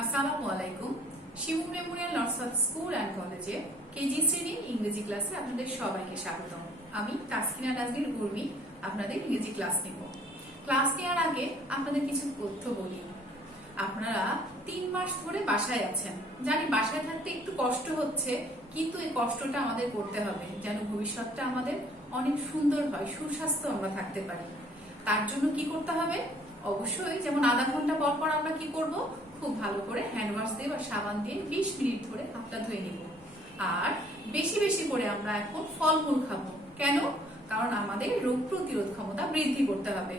আসসালামু আলাইকুম। Shimu Memorial নর্সাদ school and কলেজে কেজি শ্রেণীর ইংরেজি ক্লাসে আপনাদের সবাইকে স্বাগতম। আমি তাসকিনা নাজনীন উর্মি আপনাদের ইংরেজি ক্লাস নিব। ক্লাস নেওয়ার আগে আপনাদের কিছু তথ্য বলি। আপনারা 3 মাস ধরে বাসায় আছেন, জানি বাসায় থাকতে একটু কষ্ট হচ্ছে, কিন্তু এই কষ্টটা আমাদের করতে হবে যেন ভবিষ্যৎটা আমাদের অনেক সুন্দর হয়, সুস্বাস্থ্য আমরা থাকতে পারি। তার জন্য কি করতে হবে? অবশ্যই যেমন আধা ঘন্টা পর পর আমরা কি করব, খুব ভালো করে হ্যান্ড ওয়াশ দিয়ে বা সাবান দিয়ে 20 মিনিট ধরে হাতটা ধুয়ে নিব। আর বেশি বেশি করে আমরা এখন ফলমূল খাবো। কেন? কারণ আমাদের রোগ প্রতিরোধ ক্ষমতা বৃদ্ধি করতে হবে।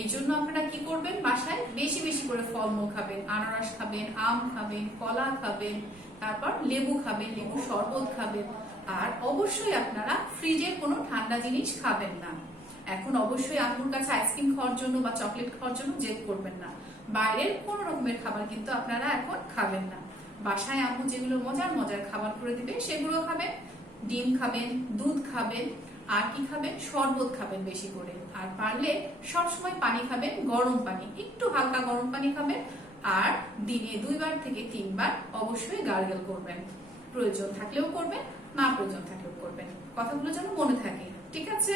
এই জন্য আপনারা কি করবেন, বাসায় বেশি বেশি করে ফলমূল খাবেন, আনারস খাবেন, আম খাবেন, কলা খাবেন, তারপর লেবু খাবেন, লেবু শরবত খাবেন। আর অবশ্যই আপনারা ফ্রিজের কোনো ঠান্ডা জিনিস খাবেন না। এখন অবশ্যই আম্মুর কাছে আইসক্রিম খাওয়ার জন্য বা চকলেট খাওয়ার জন্য জেদ করবেন না। বাইরের কোন রকমের খাবার কিন্তু আপনারা এখন খাবেন না। বাসায় আম্মু যেগুলো মজার মজার খাবার করে দিবে সেগুলো খাবেন। ডিম খাবেন, দুধ খাবেন, আর কি খাবেন, শরবত খাবেন বেশি করে। আর পারলে সবসময় পানি খাবেন, গরম পানি, একটু হালকা গরম পানি খাবেন। আর দিনে 2 বার থেকে 3 বার অবশ্যই গার্গল করবেন। প্রয়োজন থাকলেও করবেন, না প্রয়োজন থাকলেও করবেন। কথাগুলো যেন মনে থাকে, ঠিক আছে?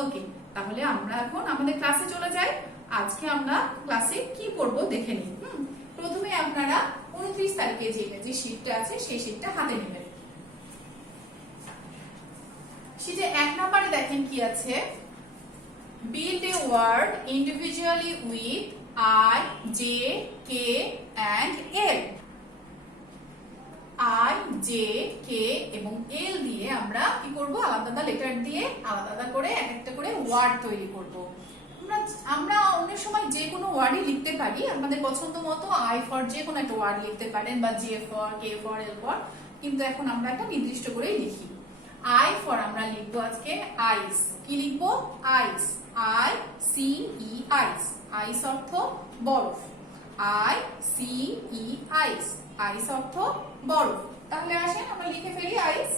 ওকে, তাহলে আমরা এখন আমাদের ক্লাসে চলে যাই। আজকে আমরা ক্লাসে কি পড়বো দেখে নিই। প্রথমে আপনারা 29 তারিখে যে শীটটা আছে সেই শীটটা হাতে নেবেন। শীটে 1 নম্বরে দেখেন কি আছে, build a word individually with I, J, K and L. I, J, K এবং L দিয়ে আমরা কি করব, আলাদা আলাদা লেটার দিয়ে আলাদা আলাদা করে একটা করে ওয়ার্ড তৈরি করব। আমরা অন্য সময় যে কোনো ওয়ার্ডই লিখতে পারি, আমাদের পছন্দ মতো আই ফর যে কোনো একটা ওয়ার্ড লিখতে পারেন, বা J for, K for, L for, কিন্তু এখন আমরা একটা নির্দিষ্ট করেই লিখি। আই ফর আমরা লিখবো আজকে আইস। কি লিখবো? আইস। I C E ice. Ice অর্থ বরফ। I C E ice. Ice অর্থ বরফ। তাহলে আসেন আমরা লিখে ফেলি ice.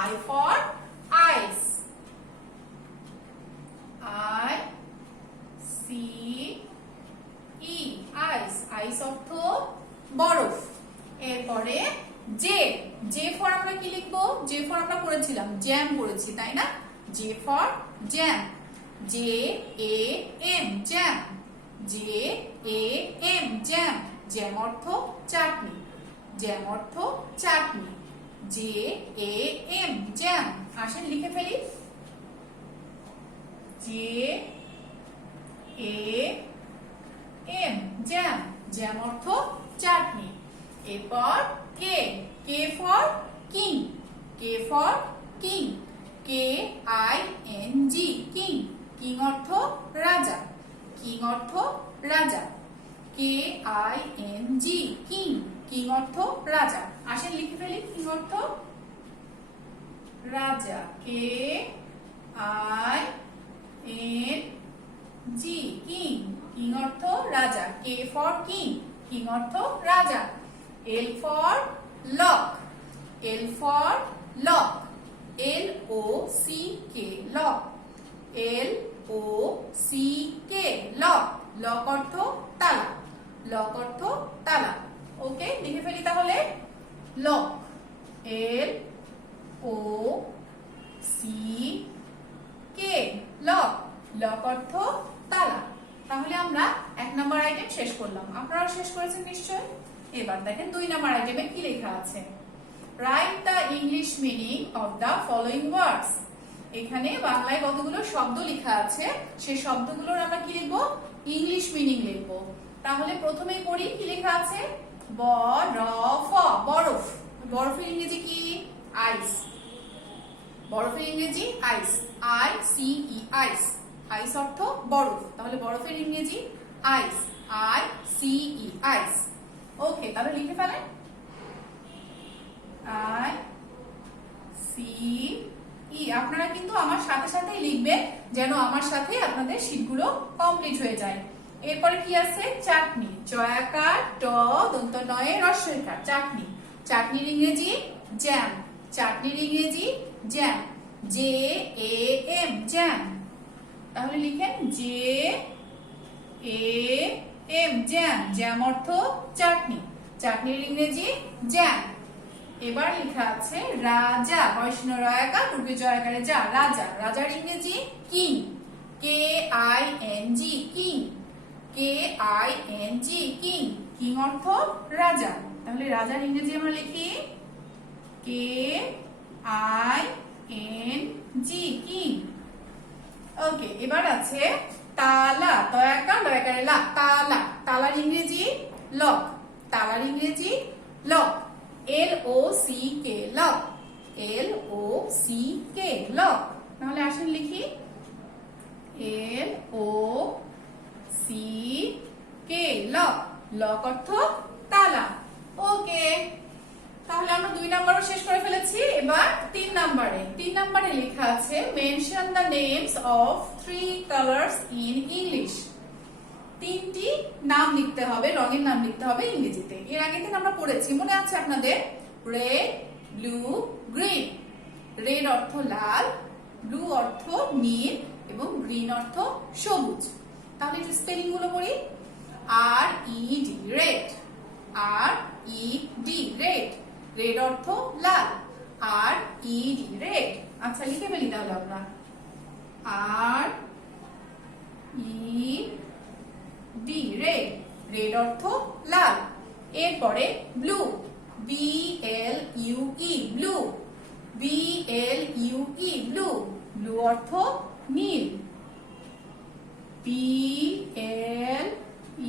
I for ice. I C E ice. Ice অর্থ বরফ। এরপরে জে। জে ফর আমরা কি লিখবো? জে ফর আমরা করেছিলাম জ্যাম করেছি, তাই না? J for jam. J A M jam. J A M jam. Jam অর্থ চাটনি। জ্যাম অর্থ চাটনি। J A M jam. আসেন লিখে ফেলি। J A M jam. Jam অর্থ চাটনি। এরপর K. K for king. K for king. K I N G king. King অর্থ রাজা। কিং অর্থ রাজা। K I N G king. King অর্থ রাজা। আসেন লিখে ফেলি কিং অর্থ রাজা। K I N G king. King অর্থ রাজা। K for king. কিং অর্থ রাজা। L for lock. L for lock. L O C K lock. L O C K lock. Lock অর্থ তালা। লক অর্থ তালা। ওকে, লিখে ফেলি তাহলে। Lock. L O C K lock. Lock অর্থ তালা। তাহলে আমরা 1 নম্বর আইটেম শেষ করলাম। আপনারাও শেষ করেছেন নিশ্চয়। এবার দেখেন 2 নম্বর আইটেমে কি লেখা আছে। Write the English meaning of the following ওয়ার্ডস। এখানে বাংলায় কতগুলো শব্দ লেখা আছে, সেই শব্দগুলোর আমরা কি লিখবো, ইংলিশ মিনিং লিখবো। তাহলে প্রথমেই পড়ি কি লেখা আছে। বরফ। বরফ। বরফের ইংরেজি কি? আইস। বরফের ইংরেজি আইস। I C E ice. Ice অর্থ বরফ। তাহলে বরফের ইংরেজি আইস। আই সি ই আইস। ওকে, তাহলে লিখে ফেলেন। I C E. আপনারা কিন্তু আমার সাথে সাথেই লিখবেন যেন আমার সাথে আপনাদের শীটগুলো কমপ্লিট হয়ে যায়। এরপরে কি আছে? চাটনি। চয়াকার ট দন্ত নয়ে রস্বইকার। চাটনি। চাটনির ইংরেজি জ্যাম। চাটনির ইংরেজি jam. J A M jam. তাহলে লিখেন J A M jam, jam অর্থ চাটনি, চাটনির ইংরেজি জ্যাম। এবার লেখা আছে রাজা, বয়সন রয়াকা পূর্বে জয়াকারে যা, রাজা, রাজার ইংরেজি king, K I N G, king, K I N G, king, king অর্থ রাজা। তাহলে রাজার ইংরেজি আমরা লিখি কে আই এন জি, কিং। ওকে, এবার আছে তালা, দয়াকা দয়াকারে লা, তালা, তালার ইংরেজি লক, তালার ইংরেজি lock, L O C K, lock, L O C K, lock. তাহলে আসেন লিখি এল O C K, lock, lock অর্থ তালা। ওকে, তাহলে আমরা 2 নম্বরও শেষ করে ফেলেছি। এবার 3 নম্বরে লেখা আছে mention the names of 3 colours in English. 3টি নাম লিখতে হবে, রঙের নাম লিখতে হবে ইংরেজিতে। এর আগের দিন আমরা পড়েছি, মনে আছে আপনাদের? Red, blue, green. রেড অর্থ লাল, ব্লু অর্থ নীল এবং গ্রিন অর্থ সবুজ। তাহলে একটু স্পেলিং গুলো পড়ি। আর ই ডি, রেড, আর ই ডি, রেড, রেড অর্থ লাল, আর ই ডি, রেড। আচ্ছা, লিখে ফেলি তাহলে আমরা R E D, red, red অর্থ লাল। এরপরে blue, B L U E, blue, B L U E, blue, blue অর্থ নীল, B L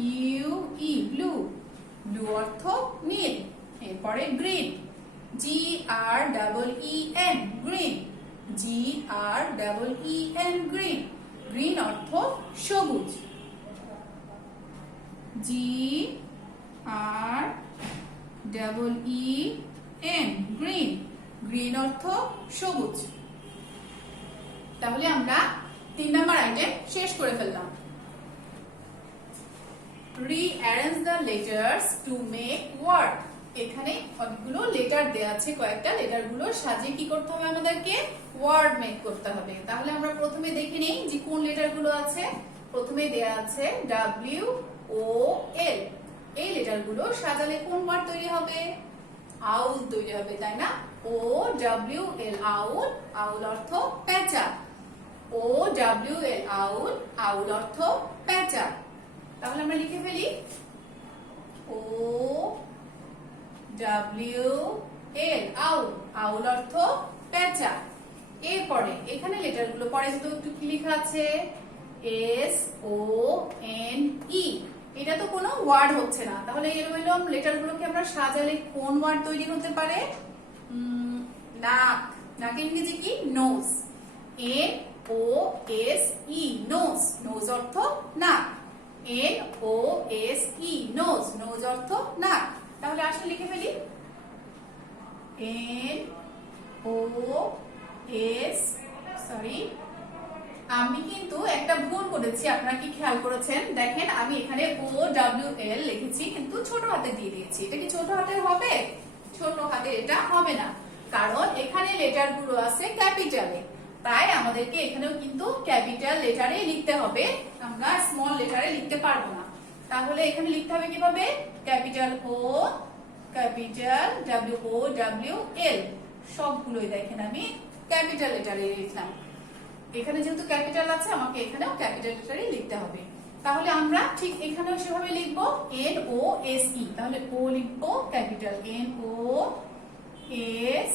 U E, blue, blue অর্থ নীল। এরপরে green, G R double E N, green, G R double E N, green, green অর্থ সবুজ, G R double E N, green, green অর্থ সবুজ। তাহলে আমরা 3 নম্বর আইটেম শেষ করে ফেললাম। Rearrange the letters to make word. এখানে অনেকগুলো লেটার দেয়া আছে, কয়েকটা লেটার গুলো সাজিয়ে কি করতে হবে আমাদেরকে? ওয়ার্ড মেক করতে হবে। তাহলে আমরা প্রথমে দেখে নেই যে কোন লেটার গুলো আছে। প্রথমে দেয়া আছে ডাব্লিউ ও এল। এই লেটার গুলো সাজালে কোন ওয়ার্ড তৈরি হবে? আউল তৈরি হবে, তাই না? ও ডাব্লিউ এল, আউল, আউল অর্থ পেঁচা, ও ডাব্লিউ এল, আউল, আউল অর্থ পেঁচা। তাহলে আমরা লিখে ফেলি ও ডাব্লিউ এল, আউল, আউল অর্থ পেঁচা। এরপরে এখানে লেটার গুলো পরে তো একটু কি লেখা আছে? S O N E. এটা তো কোনো ওয়ার্ড হচ্ছে না, তাহলে এরকম লেটার গুলোকে আমরা সাজালে কোন ওয়ার্ড তৈরি হতে পারে? নাক, নাকের ইংরেজি কি? Nose, N O S E, nose, nose অর্থ নাক, N O S E, nose, nose অর্থ নাক। তাহলে আসলে লিখে ফেলি এন ও এস, সরি আমি কিন্তু একটা ভুল করেছি, আপনারা কি খেয়াল করেছেন? দেখেন আমি এখানে ও ডাব্লিউ এল লিখেছি কিন্তু ছোট হাতে দিয়ে দিয়েছি। এটা কি ছোট হাতের হবে? ছোট হাতে এটা হবে না, কারণ এখানে লেটার গুলো আছে ক্যাপিটালে, তাই আমাদেরকে এখানেও কিন্তু ক্যাপিটাল লেটারে লিখতে হবে, আমরা স্মল লেটারে লিখতে পারবো না। তাহলে এখানে লিখতে হবে কিভাবে? Capital O, capital W O W L, সবগুলোই দেখেন আমি ক্যাপিটাল লেটারে লিখলাম। এখানে যেহেতু ক্যাপিটাল আছে আমাকে এখানেও ক্যাপিটাল লেটারে লিখতে হবে। তাহলে আমরা ঠিক এখানেও সেভাবে লিখবো এন ও এস ই। তাহলে ও লিখবো capital N O S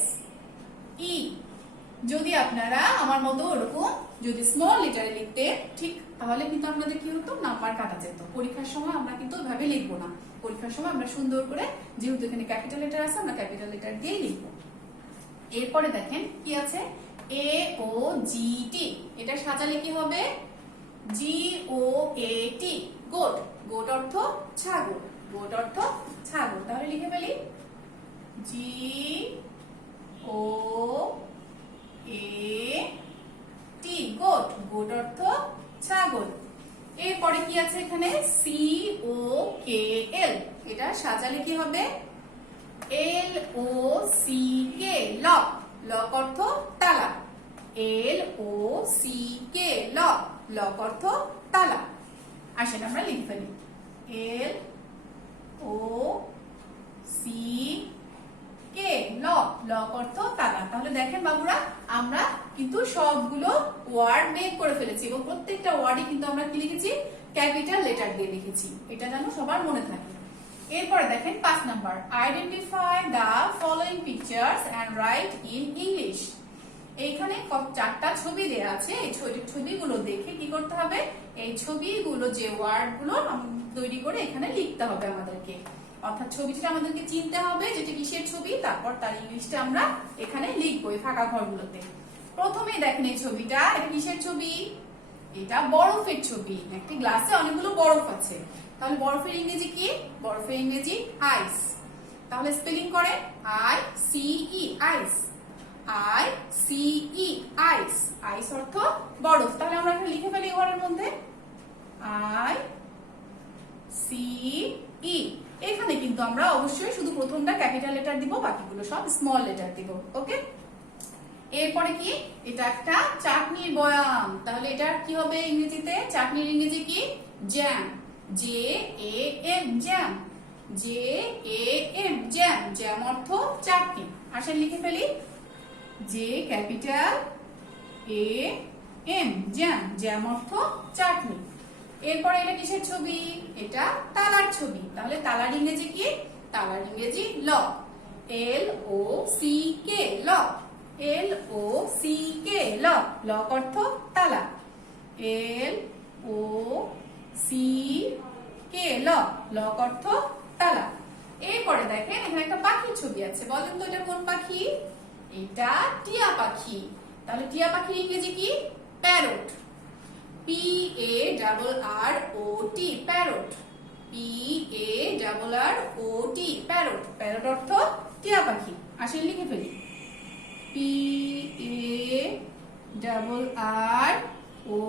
E. যদি আপনারা আমার মতো ওরকম যদি স্মল লেটারে লিখতে ঠিক, তাহলে কিন্তু আপনাদের কি হতো? নাম্বার কাটা যেত। পরীক্ষার সময় আমরা কিন্তু ওইভাবে লিখবো না, পরীক্ষার সময় আমরা সুন্দর করে যেহেতু এখানে ক্যাপিটাল লেটার আছে আমরা ক্যাপিটাল লেটার দিয়ে লিখবো। এরপরে দেখেন কি আছে? এ ও জি টি, এটা সাজালে কি হবে? জি ও এ টি, গোট, গোট অর্থ ছাগল, গোট অর্থ ছাগল। তাহলে লিখে ফেলি জি ও এ টি, গোট, গোট অর্থ ছাগল। এরপরে কি আছে এখানে? সি ও কে এল, এটা সাজালে কি হবে? এল O C K, lock, lock অর্থ তালা, এল O C K, lock, lock অর্থ তালা। আসেন আমরা লিখে ফেলি এল ও সি কে লক অর্থ তালা। তাহলে দেখেন বাবুরা, আমরা কিন্তু সবগুলো ওয়ার্ড বের করে ফেলেছি এবং প্রত্যেকটা ওয়ার্ডে কিন্তু আমরা কি লিখেছি, ক্যাপিটাল লেটার দিয়ে লিখেছি। এটা যেন সবার মনে থাকে। এরপরে দেখেন 5 number, identify the following pictures and write in English. এইখানে 4টা ছবি দেয়া আছে। এই ছবিগুলো দেখে কি করতে হবে, এই ছবিগুলো যে ওয়ার্ডগুলো তৈরি করে এখানে লিখতে হবে আমাদেরকে। অর্থাৎ ছবিটা আমাদেরকে চিনতে হবে যেটা কিসের ছবি, তারপর তার ইংলিশটা আমরা এখানে লিখবো এই ফাঁকা ঘরগুলোতে। প্রথমেই দেখেন এই ছবিটা, এটা কিসের ছবি, এটা বরফের ছবি। একটি গ্লাসে অনেকগুলো বরফ আছে। তাহলে বরফের ইংরেজি কি, বরফের ইংরেজি আইস। তাহলে স্পেলিং করে I C E, ice. I C E, ice. Ice অর্থ বরফ। তাহলে আমরা এখানে লিখে ফেলি ওয়ার্ডের মধ্যে আই সি ই। এখানে কিন্তু আমরা অবশ্যই শুধু প্রথমটা ক্যাপিটাল লেটার দিব, বাকিগুলো সব স্মল লেটার দিব। ওকে, এরপরে কি, এটা একটা চাটনির বয়াম। তাহলে এটা কি হবে ইংরেজিতে, চাটনির ইংরেজি কি, jam. J A M, jam. J A M, jam. Jam অর্থ চাটনি। আসেন লিখে ফেলি J capital A M, jam. Jam অর্থ চাটনি। এরপরে এটা কিসের ছবি, এটা তালার ছবি। তাহলে তালার ইংরেজি কি, তালার ইংরেজি lock. L O C K, lock. L O C K, lock. Lock অর্থ তালা। এল O C K, lock. Lock অর্থ তালা। এরপরে দেখেন এখানে একটা পাখির ছবি আছে। বলেন তো এটা কোন পাখি, এটা টিয়া পাখি। তাহলে টিয়া পাখির ইংরেজি কি, parrot. P A double R O T, parrot. P A double R O T, parrot. Parrot অর্থ টিয়া পাখি। আসেন লিখে ফেলি P A double R O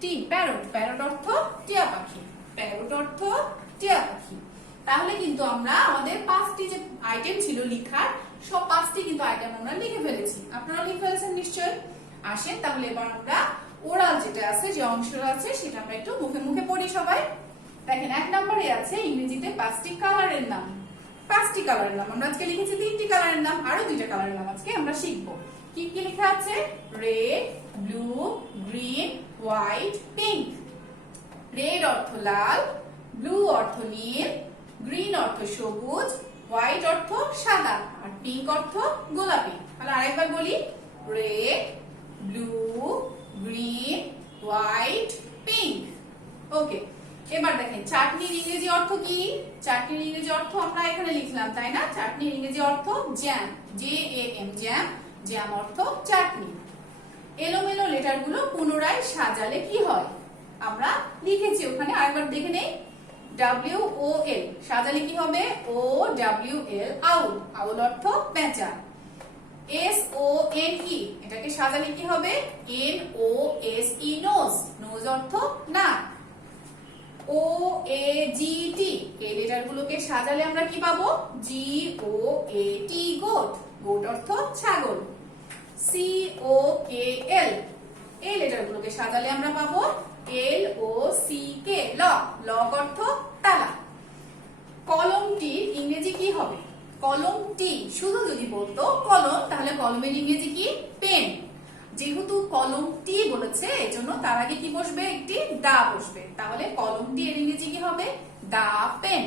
T, parrot. Parrot অর্থ টিয়া পাখি। প্যারট অর্থ টিয়া পাখি। তাহলে কিন্তু আমরা আমাদের 5টি যে আইটেম ছিল লিখার, সব 5টি কিন্তু আইটেম আমরা লিখে ফেলেছি। আপনারা লিখে ফেলেছেন নিশ্চয়ই। আসেন তাহলে এবার আমরা ওরাল যেটা আছে, যে অংশটা আছে, সেটা আমরা একটু মুখে মুখে পড়ি সবাই। দেখেন 1 নম্বরে আছে ইংরেজিতে 5টি কালারের নাম। 5টি কালারের নাম আমরা আজকে লিখেছি, 3টি কালারের নাম, আরো 2টা কালারের নাম আজকে আমরা শিখবো। কি কি লেখা আছে, red, blue, green, white, pink. Red অর্থ লাল, ব্লু অর্থ নীল, গ্রিন অর্থ সবুজ, হোয়াইট অর্থ সাদা, আর পিঙ্ক অর্থ গোলাপি। তাহলে আরেকবার বলি, red, blue, green, white, pink. Okay, এবার দেখেন চাটনির ইংরেজি অর্থ কি, চাটনির ইংরেজি অর্থ আমরা এখানে লিখলাম, তাই না। চাটনির ইংরেজি অর্থ jam, J A M, jam. Jam অর্থ চাটনি। এলোমেলো লেটার গুলো পুনরায় সাজালে কি হয়, আমরা লিখেছি ওখানে, আরেকবার দেখে নেই। ডাব্লিউ ও এল সাজালে কি হবে, ও ডাব্লিউ এল, আউল। আউল অর্থ পেঁচা। এস ও এন ই এটাকে সাজালে কি হবে, N O S E, nose. Nose অর্থ নাক। ও এ জি টি এই লেটার গুলোকে সাজালে আমরা কি পাবো, জি ও এ টি, গোট। গোট অর্থ ছাগল। সি ও কে এল এই লেটার গুলোকে সাজালে আমরা পাবো এল O C K, lock. Lock অর্থ তালা। কলমটির ইংরেজি কি হবে, কলমটি শুধু যদি বলতো কলম, তাহলে কলমের ইংরেজি কি, পেন। যেহেতু কলমটি বলেছে, এজন্য তার আগে কি বসবে, একটি দা বসবে। তাহলে কলমটি এর ইংরেজি কি হবে, দা পেন।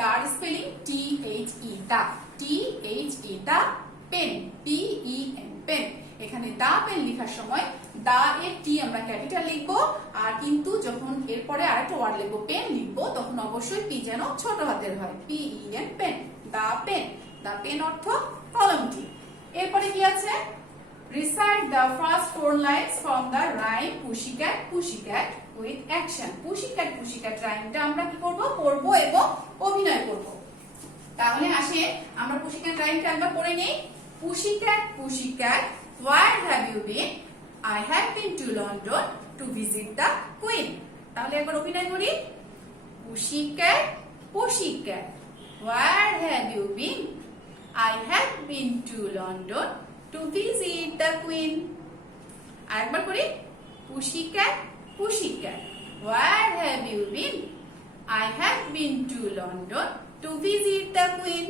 দার spelling T H E, the. T H E, the pen. P E N, pen. এখানে দা পেন লেখার সময় দা এর টি আমরা ক্যাপিটাল লিখবো, আর কিন্তু যখন এরপরে আরেকটা ওয়ার্ড লিখবো, পেন লিখবো, তখন অবশ্যই পি যেন ছোট হাতের হয়, পি ই এন, পেন। দা পেন। দা পেন অর্থ কলমটি। এরপরে কি আছে, recite the first 4 lines from the rhyme pussycat pussycat with action. pussycat pussycat rhymeটা আমরা কি করব, পড়বো এবং অভিনয় করব। তাহলে আসে আমরা pussycat rhymeটা একবার পড়ে নেই। pussycat pussycat, where have you been? I have been to London to visit the Queen. তাহলে একবার অভিনয় করি। pussycat pussycat, where have you been? I have been to London to visit the Queen. আরেকবার করি। pussycat pussycat, where have you been? I have been to London to visit the Queen.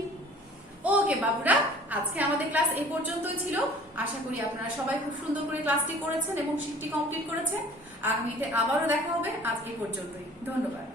ওকে বাবুরা, আজকে আমাদের class এই পর্যন্তই ছিল। আশা করি আপনারা সবাই খুব সুন্দর করে ক্লাসটি করেছেন এবং শিটটি কমপ্লিট করেছেন। আগামীতে আবারও দেখা হবে। আজ এই পর্যন্তই। ধন্যবাদ।